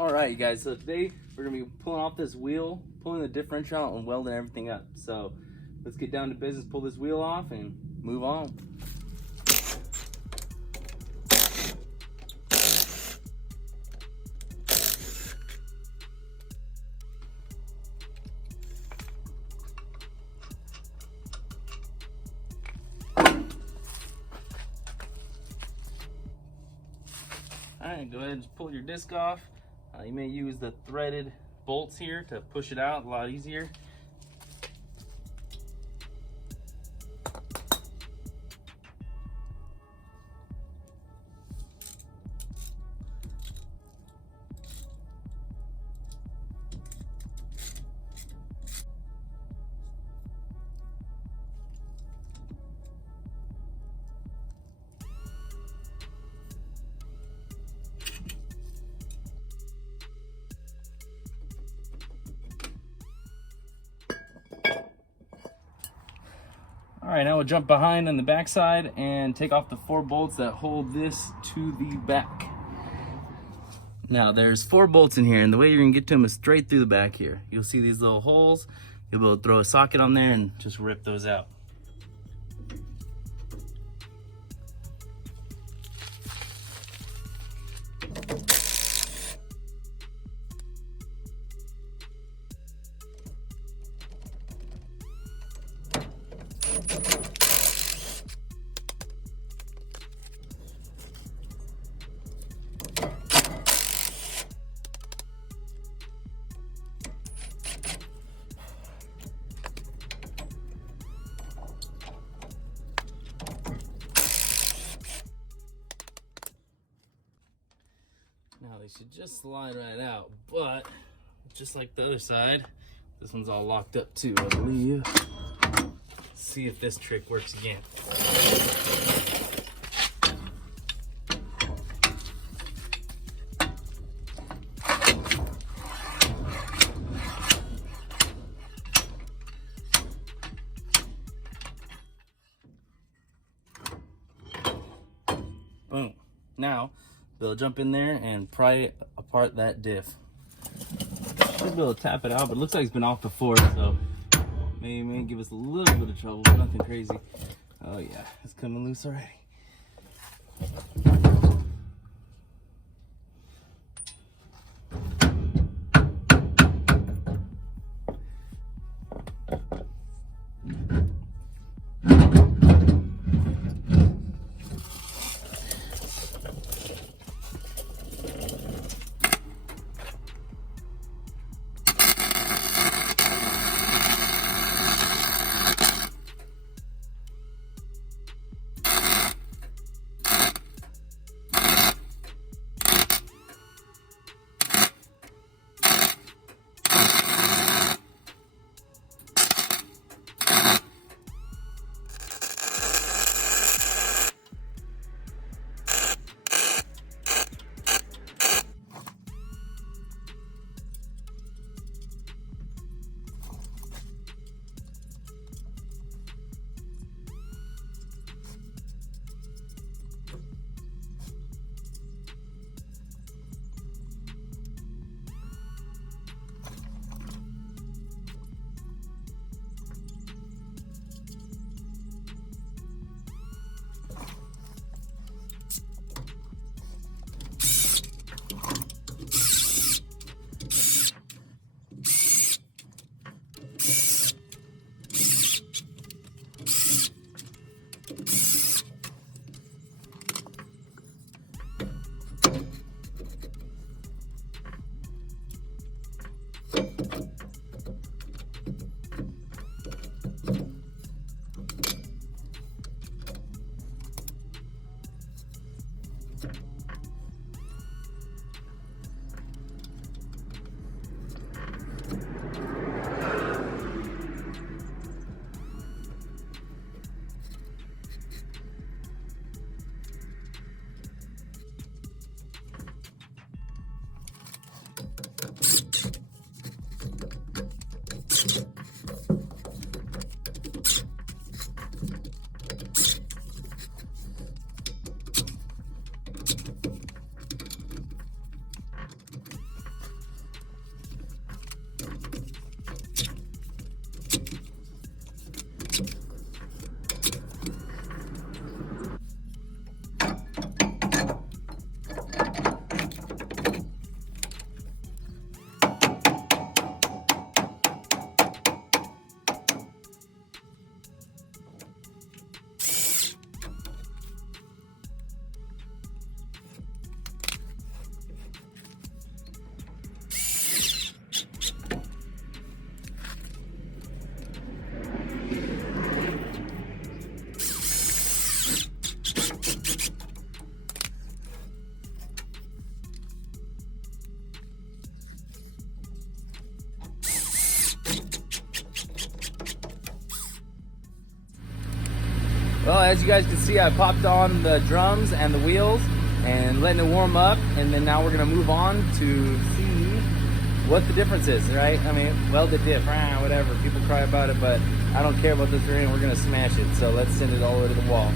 All right, you guys, so today we're gonna be pulling off this wheel, pulling the differential out and welding everything up. So let's get down to business, pull this wheel off and move on. Alright, go ahead and just pull your disc off. You may use the threaded bolts here to push it out a lot easier. All right, now we'll jump behind on the back side and take off the 4 bolts that hold this to the back. Now there's 4 bolts in here, and the way you're gonna get to them is straight through the back here. You'll see these little holes. You'll be able to throw a socket on there and just rip those out. Now they should just slide right out, but just like the other side, this one's all locked up too, I believe. Let's see if this trick works again. Boom. Now, they'll jump in there and pry apart that diff. Should be able to tap it out, but it looks like it's been off before, so may give us a little bit of trouble, but nothing crazy. Oh yeah, it's coming loose already. Well, as you guys can see, I popped on the drums and the wheels and letting it warm up, and then now we're gonna move on to see what the difference is, right? I mean, welded diff, whatever, people cry about it, but I don't care about this terrain, we're gonna smash it. So let's send it all the way to the wall.